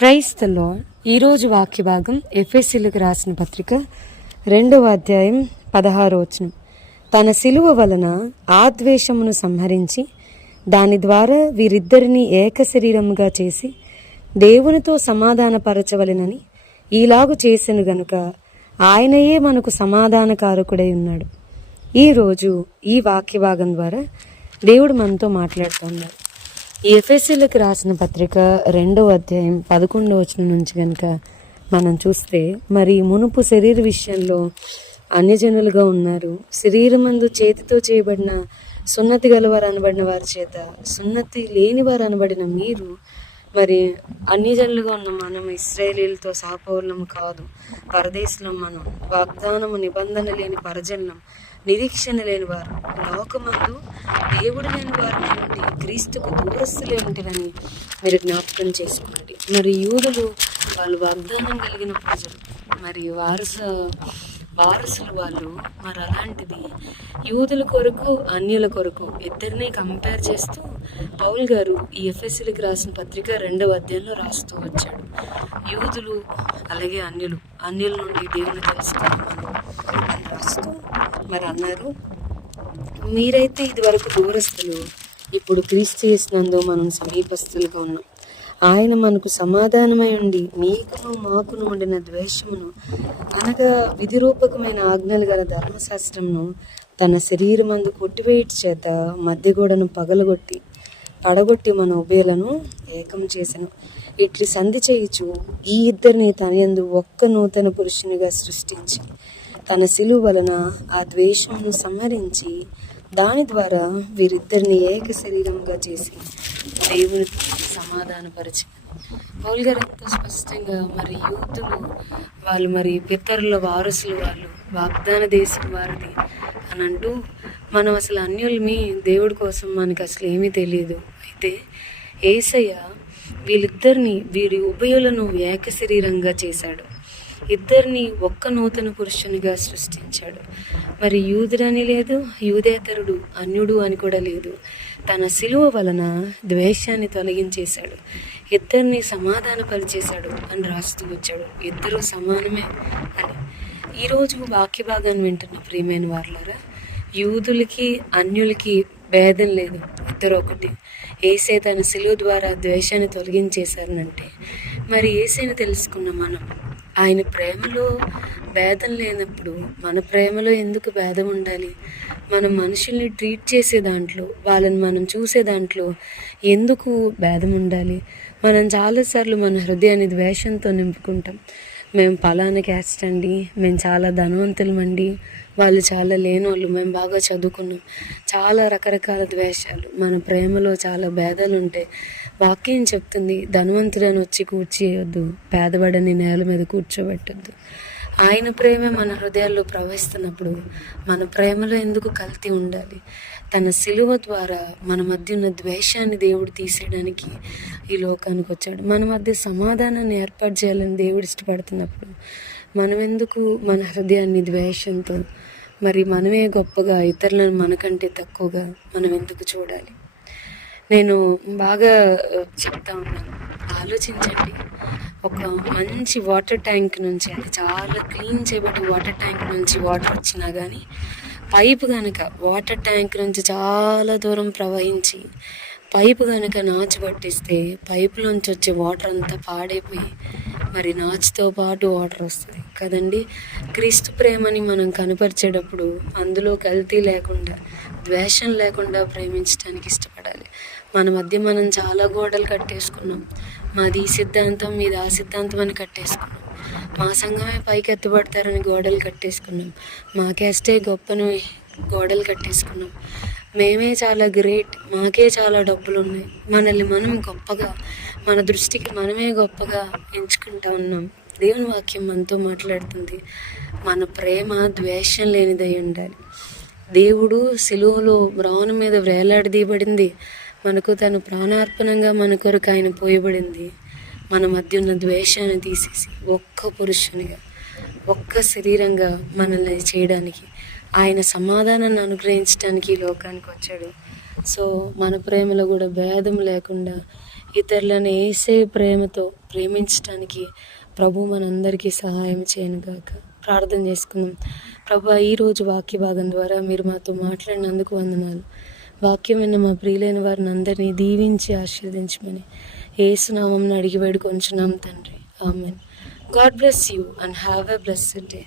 Praise the lord. ఈరోజు వాక్య భాగం ఎఫెసీయులకు రాసిన పత్రిక 2వ అధ్యాయం 16వ వచనం. తన సిలువ వలన ఆ ద్వేషమును సంహరించి దాని ద్వారా వీరిద్దరిని ఏక శరీరముగా చేసి దేవునితో సమాధానపరచవలెనని ఈలాగు చేసెను గనుక ఆయనయే మనకు సమాధానకారకుడై ఉన్నాడు. ఈరోజు ఈ వాక్య భాగం ద్వారా దేవుడు మనతో మాట్లాడుతున్నాడు. ఈ ఎఫెసీయులకు రాసిన పత్రిక 2వ అధ్యాయం 11వ వచనం నుంచి కనుక మనం చూస్తే, మరి మునుపు శరీర విషయంలో అన్యజనులుగా ఉన్నారు, శరీరమందు చేతితో చేయబడిన సున్నతి గలవారు అనబడిన వారి చేత సున్నతి లేని వారు అనబడిన మీరు మరి అన్యజనులుగా ఉన్న మనం ఇశ్రాయేలీలతో సహపౌరులము కాదు, పరదేశంలో మనం, వాగ్దానము నిబంధన లేని పరజనం, నిరీక్షణ లేని వారు, లోకమందు దేవుడు లేని వారి నుండి క్రీస్తుకు దూరస్తులే ఉంటారని మీరు జ్ఞాపకం చేసుకోండి. మరి యూదులు వాళ్ళు వాగ్దానం కలిగిన ప్రజలు, మరి వారసులు వాళ్ళు. మరి అలాంటిది యూదుల కొరకు అన్యుల కొరకు ఇద్దరిని కంపేర్ చేస్తూ పౌల్ గారు ఈ ఎఫెసీయులకు రాసిన పత్రిక 2వ అధ్యాయంలో రాస్తూ వచ్చాడు. యూదులు అలాగే అన్యుల నుండి దేవుని తెలుసుకున్నాను అని రాస్తూ మరి అన్నారు, మీరైతే ఇది వరకు దూరస్తులు, ఇప్పుడు క్రీస్తు చేసినందు మనం సమీపస్తులుగా ఉన్నాం. ఆయన మనకు సమాధానమై ఉండి మీకును మాకును ఉండిన ద్వేషమును అనగా విధిరూపకమైన ఆజ్ఞలు గల ధర్మశాస్త్రమును తన శరీరమందు కొట్టివేయట చేత మధ్యగోడను పడగొట్టి మన ఉభయలను ఏకం చేసెను. ఇట్లు సంధి చేయుచు ఈ ఇద్దరిని తన యందు ఒక్క నూతన పురుషునిగా సృష్టించి తన సిలువ వలన ఆ ద్వేషమును సంహరించి దాని ద్వారా వీరిద్దరిని ఏక శరీరంగా చేసి దేవుని సమాధానపరిచి. పౌల్ గారు ఎంతో స్పష్టంగా మరి యూదులు వాళ్ళు మరి పితరుల వారసులు, వాళ్ళు వాగ్దాన దేశం వారిది అని అంటూ, మనం అసలు అన్యులమి, దేవుడి కోసం మనకు అసలు ఏమీ తెలియదు. అయితే యేసయ్య వీరి ఉభయులను ఏక శరీరంగా చేశాడు, ఇద్దరిని ఒక్క నూతన పురుషునిగా సృష్టించాడు. మరి యూదుడని లేదు, యూదేతరుడు అన్యుడు అని కూడా లేదు. తన సిలువ వలన ద్వేషాన్ని తొలగించేశాడు, ఇద్దరిని సమాధానపరిచేశాడు అని రాస్తూ వచ్చాడు. ఇద్దరు సమానమే అని. ఈరోజు వాక్య భాగాన్ని వింటున్న ప్రియమైన వారులారా, యూదులకి అన్యులకి భేదం లేదు, ఇద్దరు ఒకటి. యేసే తన సిలువ ద్వారా ద్వేషాన్ని తొలగించేశారనంటే, మరి యేసేని తెలుసుకున్న మనం ఆయన ప్రేమలో భేదం లేనప్పుడు మన ప్రేమలో ఎందుకు భేదం ఉండాలి? మనం మనుషుల్ని ట్రీట్ చేసే దాంట్లో, వాళ్ళని మనం చూసే దాంట్లో ఎందుకు భేదం ఉండాలి? మనం చాలాసార్లు మన హృదయాన్ని ద్వేషంతో నింపుకుంటాం. మేము పలానా క్యాస్ట్ అండి, మేము చాలా ధనవంతులమండి, వాళ్ళు చాలా లేనోళ్ళు, మేము బాగా చదువుకున్నాం, చాలా రకరకాల ద్వేషాలు. మన ప్రేమలో చాలా భేదాలు ఉంటాయి. వాక్యం చెప్తుంది, ధనవంతుడని వచ్చి కూర్చేయొద్దు, పేదవాడని నేల మీద కూర్చోబెట్టొద్దు. ఆయన ప్రేమే మన హృదయాల్లో ప్రవహిస్తున్నప్పుడు మన ప్రేమలో ఎందుకు కల్తీ ఉండాలి? తన సిలువ ద్వారా మన మధ్య ఉన్న ద్వేషాన్ని దేవుడు తీసేయడానికి ఈ లోకానికి వచ్చాడు. మన మధ్య సమాధానాన్ని ఏర్పాటు చేయాలని దేవుడు ఇష్టపడుతున్నప్పుడు మనం ఎందుకు మన హృదయాన్ని ద్వేషంతో, మరి మనమే గొప్పగా, ఇతరులను మనకంటే తక్కువగా మనం ఎందుకు చూడాలి? నేను బాగా చెప్తా ఉన్నాను, ఆలోచించండి. ఒక మంచి వాటర్ ట్యాంక్ నుంచి, అది చాలా క్లీన్ చేయబడి వాటర్ ట్యాంక్ నుంచి వాటర్ వచ్చినా కానీ పైపు కనుక వాటర్ ట్యాంక్ నుంచి చాలా దూరం ప్రవహించి పైపు కనుక నాచు పట్టిస్తే పైపులోంచి వచ్చే వాటర్ అంతా పాడైపోయి మరి నాచుతో పాటు వాటర్ వస్తుంది కదండి. క్రీస్తు ప్రేమని మనం కనపరిచేటప్పుడు అందులో కల్తీ లేకుండా, ద్వేషం లేకుండా ప్రేమించడానికి ఇష్టపడాలి. మన మధ్య మనం చాలా గోడలు కట్టేసుకున్నాం. మాది ఈ సిద్ధాంతం, మీది ఆ సిద్ధాంతం అని కట్టేసుకున్నాం. మా సంఘమే పైకి ఎత్తుపడతారని గోడలు కట్టేసుకున్నాం. మా క్యాస్టే గొప్పను గోడలు కట్టేసుకున్నాం. మేమే చాలా గ్రేట్, మాకే చాలా డబ్బులు ఉన్నాయి, మనల్ని మనం గొప్పగా, మన దృష్టికి మనమే గొప్పగా ఎంచుకుంటా ఉన్నాం. దేవుని వాక్యం మనతో మాట్లాడుతుంది, మన ప్రేమ ద్వేషం లేనిదై ఉండాలి. దేవుడు సిలువలో మ్రాను మీద వేలాడదీయబడింది, మనకు తను ప్రాణార్పణంగా మన కొరకు ఆయన పోయబడింది. మన మధ్య ఉన్న ద్వేషాన్ని తీసేసి ఒక్క పురుషునిగా, ఒక్క శరీరంగా మనల్ని చేయడానికి, ఆయన సమాధానాన్ని అనుగ్రహించడానికి ఈ లోకానికి వచ్చాడు. సో మన ప్రేమలో కూడా భేదం లేకుండా ఇతరులను ఏసే ప్రేమతో ప్రేమించడానికి ప్రభు మనందరికీ సహాయం చేయను గాక. ప్రార్థన చేసుకుందాం. ప్రభు, ఈరోజు వాక్య భాగం ద్వారా మీరు మాతో మాట్లాడినందుకు వందనాలు. వాక్యం విన్న మా ప్రియులైన వారిని అందరినీ దీవించి ఆశీర్వదించమని యేసు నామమున అడిగి వేడుకొంచున్నాం తండ్రి. Amen. God bless you and have a blessed day.